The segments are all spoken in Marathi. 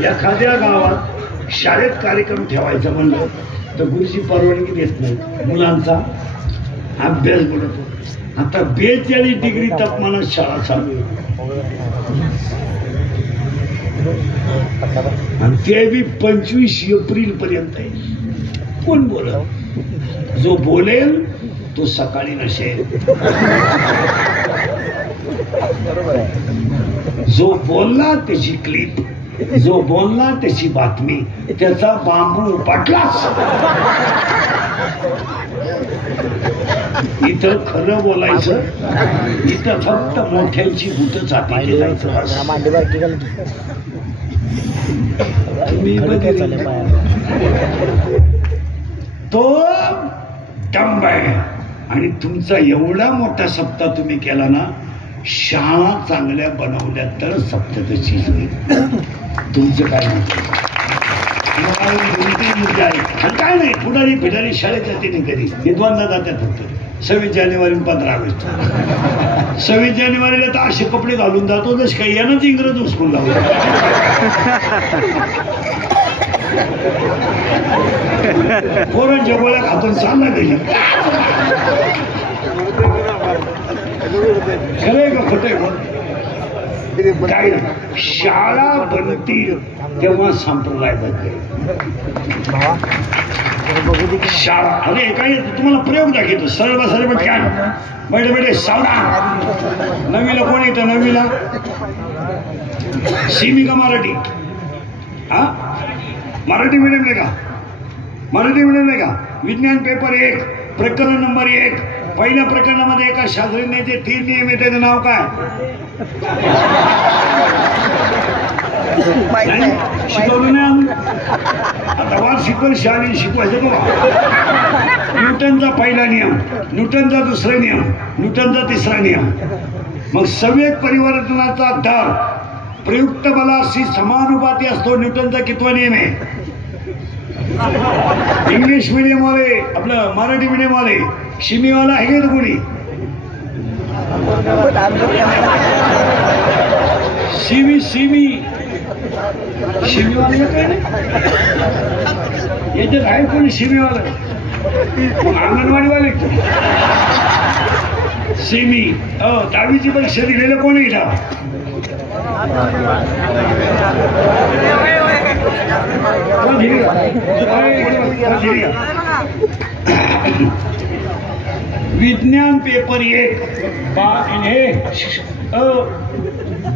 एखाद्या गावात शाळेत कार्यक्रम ठेवायचा म्हणलं तर गुरुजी परवानगी देत नाही. मुलांचा अभ्यास बोलतो. आता 42 डिग्री तापमानात शाळा चालू आहे आणि ते बी 25 एप्रिल पर्यंत आहे. कोण बोलल? जो बोलेल तो सकाळी नसेल, जो बोलला त्याची क्लिप, जो बोलला त्याची बातमी, त्याचा बांबू उपटलाच. इथं खरं बोलायचं, इथं फक्त मोठ्यांची भूत चाटी केलायचं. तो डंब आहे. आणि तुमचा एवढा मोठा सप्ताह तुम्ही केला ना, शाळा चांगल्या बनवल्या तर सप्ताहाची चीज होईल. तुमचं काय मुद्दे आहे काय नाही. पुढारी फिडारी शाळेत जाते नाही कधी, विद्वांना जातात फक्त 26 जानेवारी 15 ऑगस्ट. 26 जानेवारीला तर असे कपडे घालून जातो जस काही यानंच इंग्रज उचकून लावलं. पोरांच्या गोळ्या खातून चालला गेली. खरंय का खोटंय? काय शाळा बनतील तेव्हा संप्रदाय बदलेल. शाळा अरे काय तुम्हाला प्रयोग दाखवतो. सरळ बसरे पण काय बैठे बैठे सावडा. नवीला कोण येतं? नवीला सीमी का मराठी? हा मराठी मीडियम नाही का? मराठी मीडियम नाही का? विज्ञान पेपर 1 प्रकरण नंबर 1. पहिल्या प्रकरणामध्ये एका शास्त्रज्ञाचे 3 नियम आहे. त्याचं नाव काय? शिकवलं नाही अजून. आता वाद शिकवलं शाळेत शिकवायचं बघा. न्यूटनचा पहिला नियम, न्यूटनचा दुसरा नियम, न्यूटनचा तिसरा नियम. मग संवेग परिवर्तनाचा दर प्रयुक्त बलाशी समानुपाती असतो. न्यूटनचा कितवा नियम आहे? इंग्लिश मीडियम वाले आपलं मराठी मीडियम वाले शिमीवाला आहे का कोणी? शिमी शिमीवाले याच्यात आहे कोणी? शिमीवाला अंगणवाडीवाले शिमी. 10वीची परीक्षा दिलेलं कोण आहे? विज्ञान पेपर 1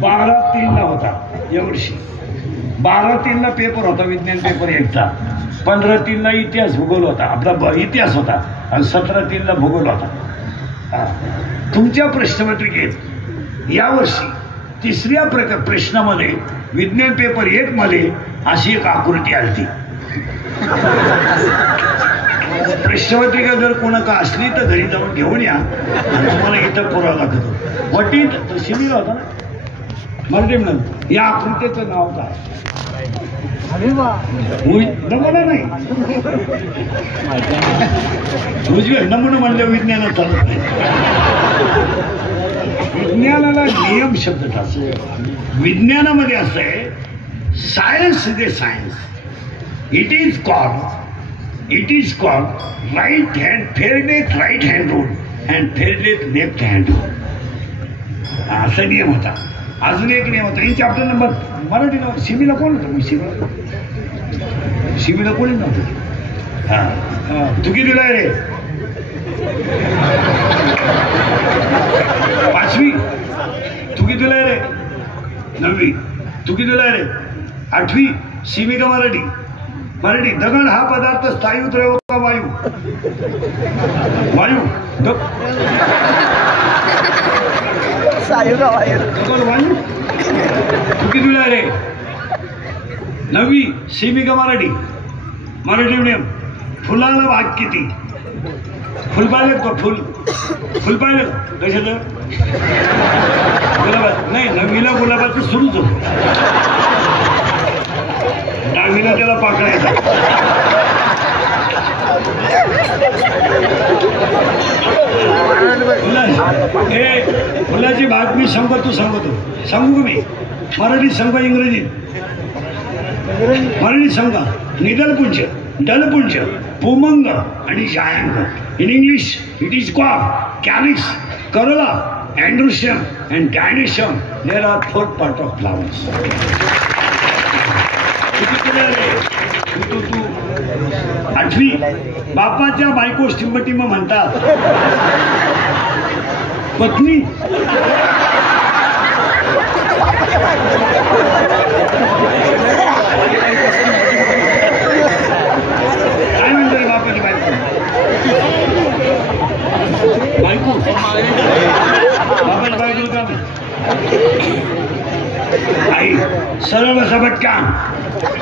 12/3 होता. यावर्षी 12/3 पेपर होता विज्ञान पेपर 1चा. 15/3 इतिहास भूगोल होता. आपला इतिहास होता आणि 17/3 भूगोल होता. तुमच्या प्रश्नपत्रिकेत यावर्षी 3ऱ्या प्रश्नामध्ये विज्ञान पेपर 1 मध्ये अशी एक आकृती आली. प्रश्नपत्रिका जर कोणाका असली तर घरी जाऊन घेऊन या. तुम्हाला इथं पुरावा लागतो. वटीत शिमीला होता मराठी म्हणून. या आकृतीचं नाव काय? नमुना नाही. नमुना म्हणलं विज्ञानात चालत नाही. विज्ञानाला नियम शब्द असतो. विज्ञानामध्ये असं आहे, science is a science. It is called right hand fairness right hand rule and fairness left hand rule. असा नियम होता. अजून एक नियम होता. इन चॅप्टर नंबर मराठी नाव शिमीला कोण होतं? शिमीला कोणी नव्हतं. हा तू किती दिलाय रे? 5वी. तू किती दिलाय रे? 9वी. तू किती दिलाय रे? 8वी. शिमी का मराठी? मराठी. दगड हा पदार्थ स्थायू द्रव का वायू? वायू. दगड वायू. तू किती दिलाय रे? 9वी. शिमी का मराठी? मराठी मीडियम. फुलाला भाग किती? फुल पाहिलं का? फुल पाहिलं कशाचं? गुलाबात नाही. 9वीला गुलाबाचं सुरूच होतं. 10वीला त्याला पाकळायचा. फुलाची बातमी सांगतो. सांगू मी. मराठी सांगा इंग्रजीत. मराठी सांगा निदलपुंज, दलपुंज, पुमंग आणि जायांग. In English, it is called calyx, corolla, androecium and gynoecium. There are 4 part of flowers. तू 8वी बापाच्या बायको टिंबटिंब म्हणतात. पत्नी काय म्हणतात बापाची बायको? बायको बापाची बायको का आई सरळ सबटका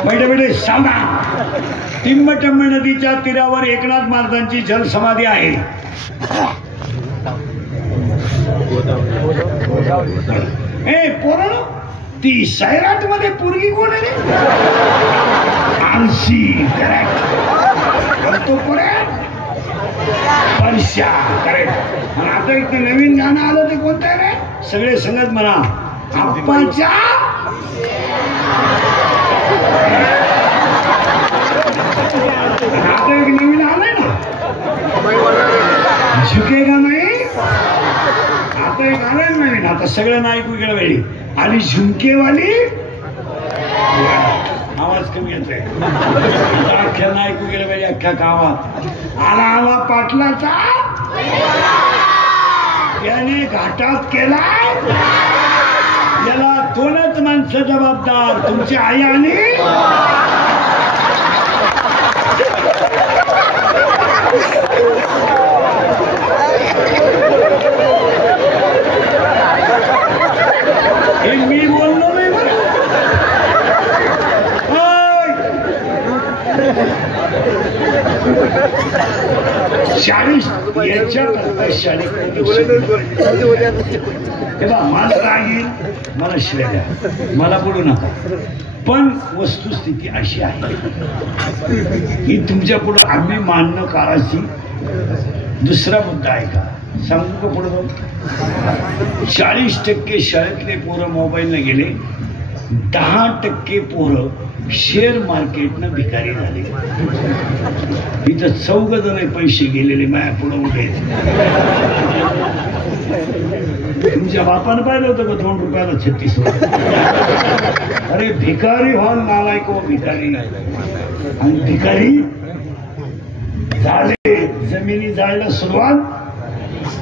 बैठे बैठे सावधा. टिंबटिंब नदीच्या तीरावर एकनाथ महाराजांची जलसमाधी आहे. ए पोरांनो, ती सैराट मध्ये पोरगी कोण आहे? RC correct. तो पर्यंत परशा करेक्ट. आणि आता एक नवीन गाणं आलं ते कोणतं आहे रे? सगळे संगत म्हणा. आप्पाच्या आता एक नवीन आलंय ना, झुकेगा नाही. आता एक आलंय नवीन, आता सगळ्यांना ऐकू गेलं वेळी आली झुमकेवाली. आवाज कमी येतोय. अख्ख्यांना ऐकू गेलं पाहिजे अख्ख्या गावात. आला आला पाटलाचा त्याने घाटात केला. याला 2च माणसं जबाबदार, तुमची आई आणि मी बोललो नाही. 40 याच्या मला राग येईल, मला शिव्या द्या, मला बोलू नका. पण वस्तुस्थिती अशी आहे की तुमच्या पुढे आम्ही मान्य करायची. दुसरा मुद्दा आहे का सांगू का पुढे? 40% शाळेतले पोरं मोबाईलने गेले. 10% पोरं शेअर मार्केटनं भिकारी झाले. इथं 4 जण पैसे गेलेले माया पुढे उभे. तुमच्या बापानं पाहिलं होतं का 2 रुपयाला 36 रुपये? अरे भिकारी व्हाल नालायक हो, भिकारी. आणि भिकारी झाले, जमिनी जायला सुरुवात.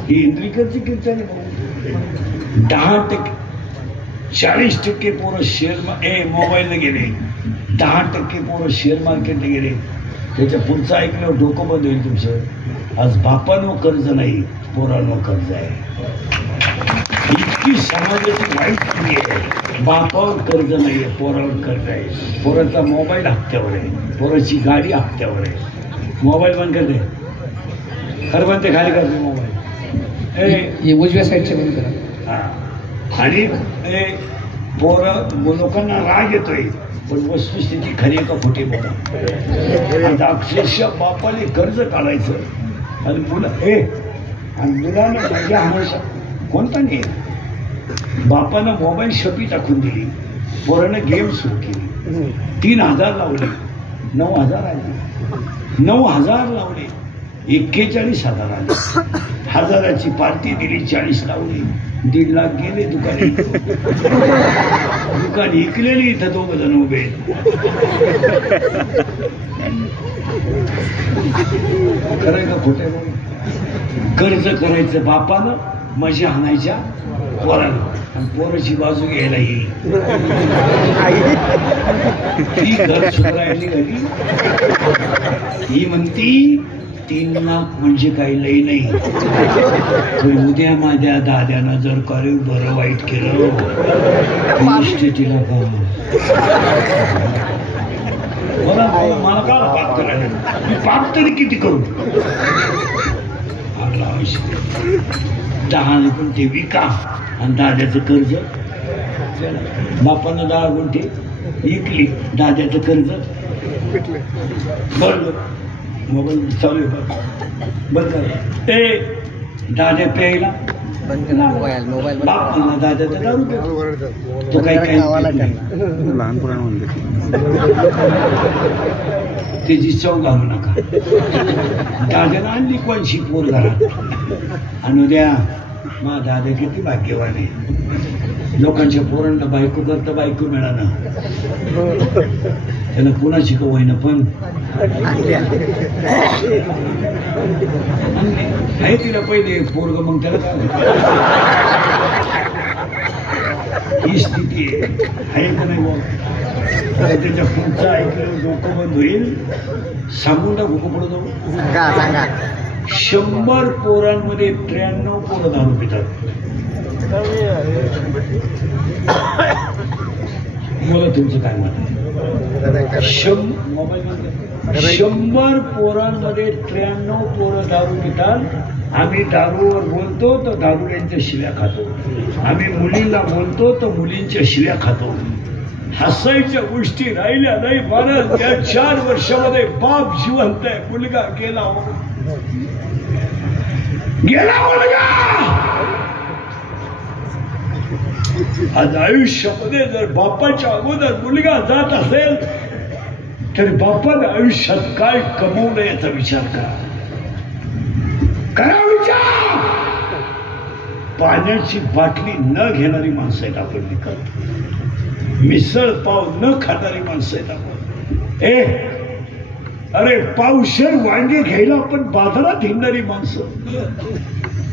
ही इंद्रिकरची कीर्तन. 10% 40% पोरं शेअर मोबाईलने गेले. 10% पोरं शेअर मार्केटने गेले. त्याच्या पुढचं ऐकलं डोकं बंद होईल तुमचं. आज बापानं कर्ज नाही, पोरांनो कर्ज आहे. इतकी समाजाची वाईट स्थिती आहे. बापावर कर्ज नाहीये, पोरावर कर्ज आहे. पोराचा मोबाईल हप्त्यावर आहे, पोराची गाडी हप्त्यावर आहे. मोबाईल बंद करते, खरं बंद ते खाली करते मोबाईल. उजव्या साईडच्या बंद करा. हा. आणि पोरं लोकांना राग येतोय, पण वस्तुस्थिती खरी का खोटी बोला. आता अक्षरशः बापाने कर्ज काढायचं आणि मुलानं माझ्या हमेशा कोणता नाही. बापानं मोबाईल शपी टाकून दिली, पोरानं गेम सुरू केली. 3000 लावले, 9000 आले. 9000 लावले, 41,000 आले. 1000ची पार्टी दिली, 40 लावले, 1.5 लाख गेले दुकाने. दुकान इकलेली. इथं 2 जण उभे. खरंय का खोटं? कर्ज करायचं बापानं, मजा आणायच्या पोरानं, आणि पोराची बाजू घ्यायला येईल. ही घर सुधारायली घरी. ही म्हणती 3 लाख म्हणजे काही लई नाही. उद्या माझ्या दाद्यानं जर काही बरं वाईट केलं तिला का मला का पाप करायला? मी पाप तरी किती करू? 10 गुंठे विका आणि दाद्याचं कर्ज. बापानं 10 गुंठे विकली, दाद्याचं कर्ज भरलं. मोबाईल चालू आहे बंद. दादा प्यायला मोबाईल बाप म्हणला दादा तर दारू पितो. तो काही लहान पुराण त्याची चव घालू नका. दादानं आणली कोणशी पोर घरात आणि उद्या मा दादा किती भाग्यवान आहे. लोकांच्या पोरांना बायको करता बायको मिळाना त्याला कुणाची का होईना पण आहे तिला पहिले पोरग मग त्याला ही स्थिती आहे का नाही बोल. त्याच्या पुढचा ऐकलं डोकं बंद होईल. सांगून टाकू पडू जाऊ. सांगा 100 पोरांमध्ये 93 पोरं दारू पितात. मला तुमचं काय मत आहे? 100 पोरांमध्ये 93 पोरं दारू पितात. आम्ही दारूवर बोलतो तर दारुड्यांच्या शिव्या खातो. आम्ही मुलींना बोलतो तर मुलींच्या शिव्या खातो. हसायच्या गोष्टी राहिल्या नाही. महाराज त्या 4 वर्षामध्ये बाप जिवंत आहे. मुलगा गेला मुलगा. आज आयुष्यामध्ये जर बापाच्या अगोदर मुलगा जात असेल तर बापाने आयुष्यात काय कमवलं याचा विचार करा विचार. पाण्याची बाटली न घेणारी माणसं आहेत आपण विकत. मिसळ पाव न खाणारी माणसं आहेत आपण. अरे पावशेर वांगे घ्यायला आपण बाजारात हिंडणारी माणसं.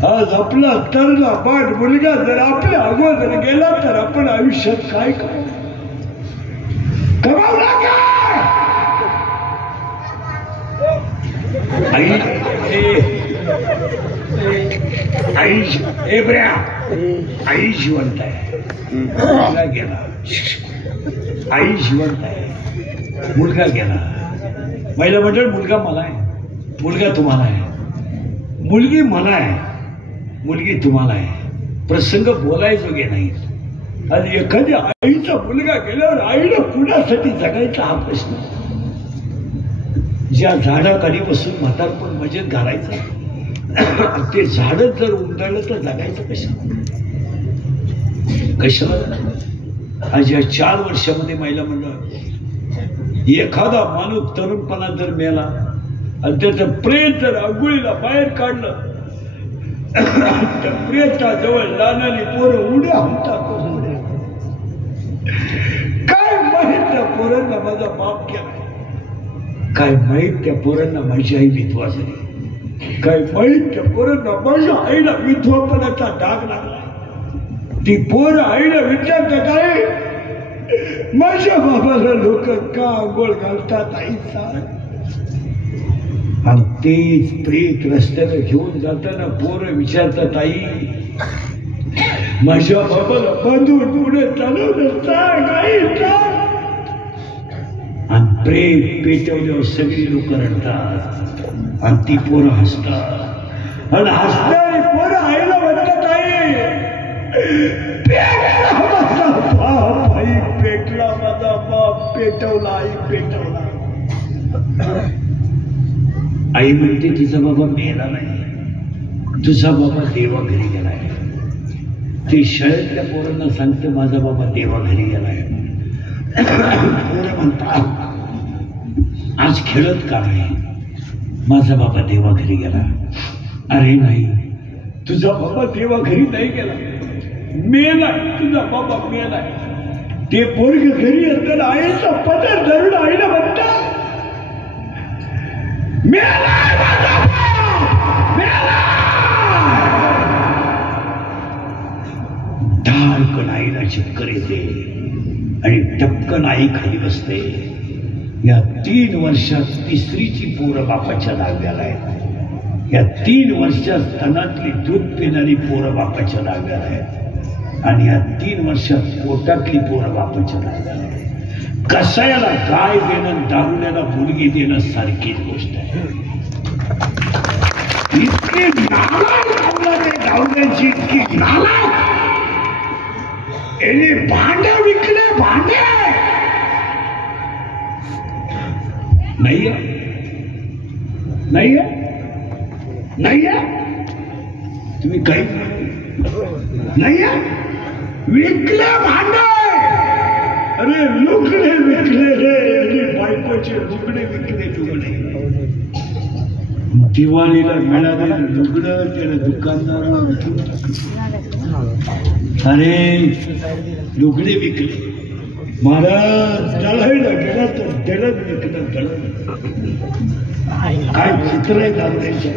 आज आपला तरला बाट मुलगा जर आपल्या अगोदर गेला तर आपण आयुष्यात काय कमावला काय? आई जिवंत आहे. मुलगा गेला. आई जिवंत आहे. मुलगा गेला. महिला मंडळ मुलगा मला आहे. मुलगा तुम्हाला आहे. मुलगी मला आहे. मुलगी तुम्हाला आहे. प्रसंग बोलायचोगे नाही. आणि एखाद्या आईचा मुलगा गेल्यावर आईला कुणासाठी जगायचा हा प्रश्न. ज्या झाडाखाली बसून म्हातारपण मजेत घालायचं ते झाडच जर उंडाळलं तर जगायचं कशाला? आज या 4 वर्षामध्ये महिला मंडळ एखादा माणूस तरुणपणा जर मेला आणि त्याचं प्रेत जर आंघोळीला बाहेर काढलं त्या प्रेताजवळ लहानाली पोरं उड्या होतात. काय माहित त्या पोरांना माझा बाप केला. काय माहित त्या पोरांना माझी आई विधवा झाली. काय माहित त्या पोरांना माझ्या आईला विधवापणाचा डाग लागला. ती पोरं आईला विचारतात काय माझ्या बाबाला लोक का आंघोळ घालतात आईचा. आणि तेच प्रेत रस्त्याला घेऊन जाताना पोरं विचारतात आई माझ्या बाबाला बांधून पुढे चालवलं सांग आई सांग. आणि प्रेत पेटवल्यावर सगळी लोक रडतात आणि ती पोरं हसतात. आणि हसणारी पोरं आईला म्हणतात आई माझा बाप. आई पेटला माझा बाप. पेटवला आई पेटवला. आई म्हणते तिचा बाबा मेला नाही. तुझा बाबा देवा घरी गेलाय. ते शाळेतल्या पोरांना सांगते माझा बाबा देवा घरी गेलाय. पोरं म्हणतात आज खेळत का नाही. माझा बाबा देवा घरी गेला. अरे नाही तुझा बाबा देवा घरी नाही गेला. मेलाय. तुझा बाबा मेलाय. ते पोरग घरी येताना आईचा पदर धरून आईला म्हणतात मेलाय माझा बाप मेलाय. धाडकन आईला चक्कर येते आणि टपकन आई खाली बसते. या 3 वर्षात तिसरीची पोरं बापाच्या दाव्याला आहेत. या 3 वर्षात स्तनातली दूध पिणारी पोरं बापाच्या दाव्याला आहेत. आणि या 3 वर्षात पोटातली पोरं बापाच्या दाव्याला आहेत. कसायाला गाय देणं दारुण्याला मुलगी देणं सारखीच गोष्ट आहे. इतकी नालायक दारुण्याची इतकी नालायक. याने भांडे विकले भांडे. नाहीये काही नाही विकले भांडे, अरे लुगडे विकले रे, बायकोचे लुगडे विकले लुगडे. दिवाळीला मिळालेलं लुगडं त्याला दुकानदाराला विकून टाकलं. अरे लुगडे विकले. महाराज दळायला गेला तर दळण विकलं, दळण. काय चित्र आहे दारुड्यांच्या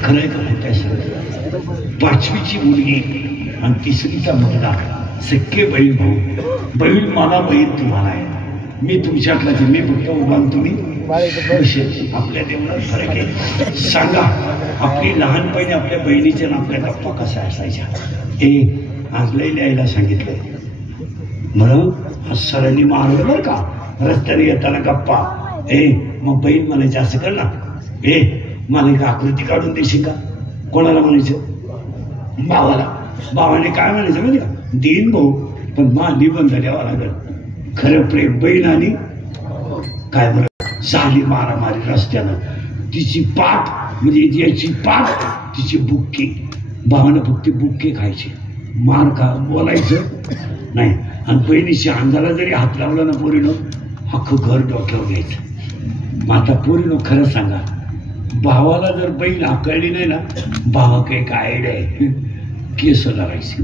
खरंय का मोठ्या सर. 5वीची मुलगी आणि 3रीचा मुलगा, सख्खे बहीण भाऊ. बहीण मला बहीण तुम्हाला आहे, मी तुमच्यातला मी फक्त उभा, तुम्ही आपल्या देवळात फरक आहे. सांगा आपली लहानपणी आपल्या बहिणीच्या ना आपल्या गप्पा कशा असायच्या. आज लई लिहायला सांगितलंय म्हणून सरांनी मारलं बरं का रस्त्याने येताना गप्पा. मग बहीण म्हणायची असं कर ना, मला एक आकृती काढून देशील का. कोणाला म्हणायचं, भावाला. भावाने काय म्हणायचं म्हणजे का, देईन भाऊ पण मा निबंध द्यावा लागल. खरं प्रेम बहीण आणि काय बरं झाली मारामारी रस्त्यानं. तिची पाठ म्हणजे याची पाठ, तिची बुक्की. भावानं फक्त बुक्के खायचे, मार खा बोलायचं नाही. आणि बहिणीच्या अंगाला जरी हात लावला ना पोरीनं, अख्खं घर डोक्यावर घ्यायचं. मग आता पोरीनं खरं सांगा, भावाला जर बहीण आकळली नाही ना, भावा काही काय आयडिया आहे, केस धरायचे.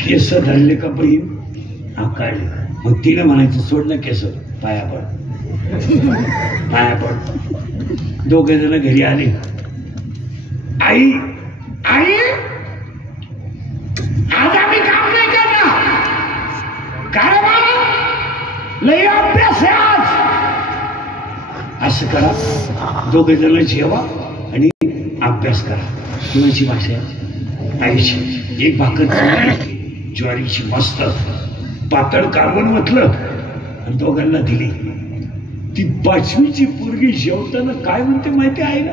केस धरले का बहीण आकळली, मग तिला म्हणायचं सोड ना केस, पाया पड, पाया पड. दोघे जण घरी आले. आई आई आज आम्ही काम नाही करणार. काय बाळा लय अभ्यास आहे आज. असं करा, दोघे जण जेवा आणि अभ्यास करा. कुणाची भाषा आहे, आईची. एक भाकर ज्वारीची मस्त पातळ कारवण म्हटलं आणि दोघांना दिली. ती 5वीची पोरगी जेवताना काय म्हणते माहिती आहे ना,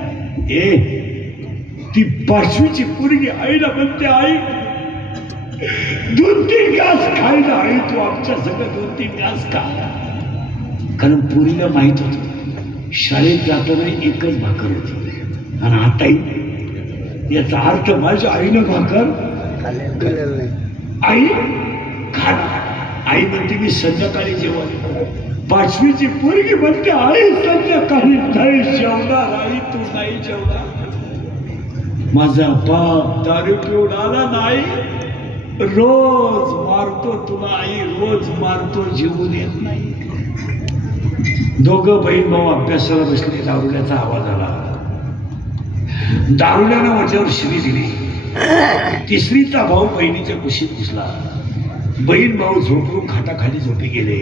ती 5वीची पोरगी आईला म्हणते, आई 2-3 घास खायला, आई तू आमच्या सगळं 2-3 घास खा. कारण पोरीला माहित होत शाळेत जाताना एकच भाकर होती आणि आताही. याचा अर्थ माझ्या आईनं भाकर आई खा. आई म्हणते मी संध्याकाळी जेवण. 5वीची पोरगी म्हणते, आई संध्याकाळी नाही जेवणार, आई तू नाही जेवणार. माझा बाप दारू पिऊन आला नाही, रोज मारतो तुला आई, रोज मारतो, जेवून येत नाही. दोघं बहीण भाऊ अभ्यासाला बसले. दारुड्याचा आवाज आला. दारुड्यानं माझ्यावर शिवी दिली. 3रीचा भाऊ बहिणीच्या कुशीत घुसला. बहीण भाऊ झोपरून खाटाखाली झोपी गेले.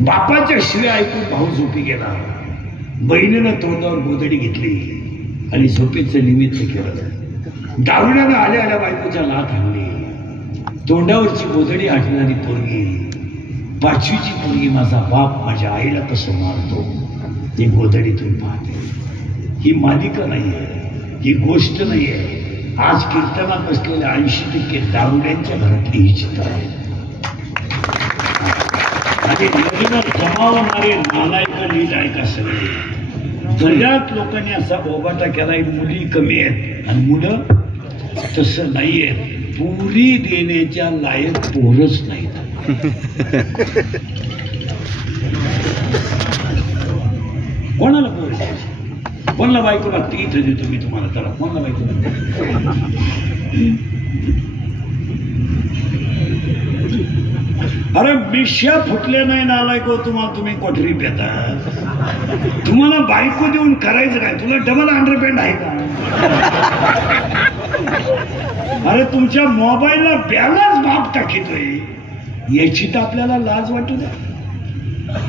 बापाच्या शिव्या ऐकून भाऊ झोपी गेला. बहिणीनं तोंडावर गोधडी घेतली आणि झोपेचं निमित्त केलं. दारुड्यानं आल्या आल्या बायकोच्या लाथ आणली. तोंडावरची गोधडी आठवणारी पोरगी, 5वीची पोरगी, माझा बाप माझ्या आईला कसं मारतो ही गोधडीतून पाहते. ही मालिका नाहीये, ही गोष्ट नाहीये. आज कीर्तनात बसलेल्या 80% दारुड्यांच्या घरातली ही चित्र आहे. आणि लग्न जमावणारे नालायक नीट ऐका सगळे. बऱ्याच लोकांनी असा बोबाटा केलाय, मुली कमी आहेत आणि मुलं तसं नाहीये. पुरी देण्याच्या लायक पोरच नाहीत. कोणाला पोर द्यायची, कोणाला बायको लागते, इथं देतो मी तुम्हाला, त्याला कोणाला बायको लागते. अरे मिश्या फुटले नाही नालायको तुम्हाला, तुम्ही कोठरी पेता. तुम्हाला बायको देऊन करायचं काय, तुला डबल अंडरपॅन्ट आहे का. अरे तुमच्या मोबाईलला बॅलन्स भाग टाकीतोय, याची तर आपल्याला लाज वाटू द्या.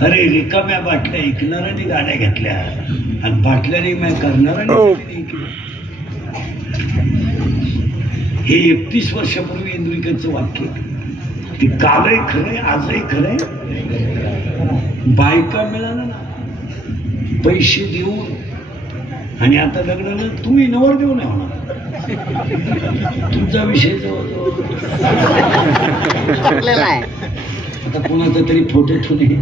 अरे रिकाम्या बाटल्या ऐकणाऱ्याने गाड्या घेतल्या आणि बाटल्याने मैं करणाऱ्याने. हे 31 वर्षापूर्वी इंद्रिकचं वाक्य. ते कालही खरंय, आजही खरंय. बायका मिळाला ना पैसे देऊन आणि आता लग्नाला तुम्ही नवर देऊ नाही होणार. तुमचा विषय आता कोणाचा तरी फोटो ठेवणे.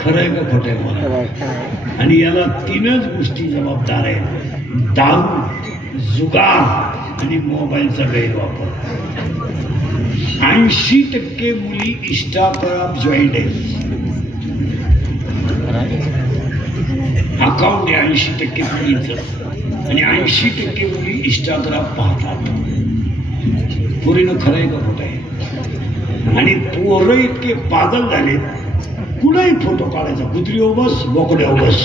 खरंय का खोटंय मला? आणि याला तीनच गोष्टी जबाबदार आहेत: दारू, जुगार आणि मोबाईलचा गैरवापर. 80% मुली इंस्टाग्राम जॉईंट आहेत. अकाउंट आहे 80% मुलींचं आणि 80% मुली इंस्टाग्राम पाहतात. पोरीनं खरंय का खोटं आहे? आणि पोरं इतके पागल झालेत, कुणाही फोटो काढायचा. कुत्री बस, बोकड्या बस,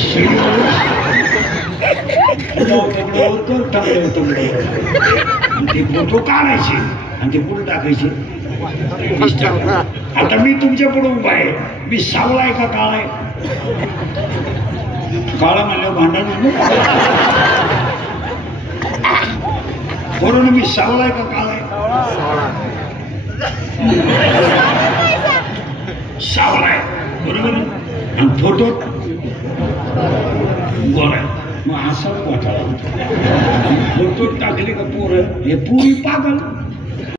ते फोटो काढायचे आणि ते पुढे टाकायचे इंस्टाग्राम. आता मी तुमच्या पुढे उभा आहे, मी सावळा आहे का काळा आहे? काळा म्हणल्यावर भांडण बरोबर. मी सावळा आहे का काळा आहे? सावळा आहे बरोबर. आणि फोटो गोरा आहे. मग असा वाटायला फोटो टाकले का पोरं हे पुरी पागल.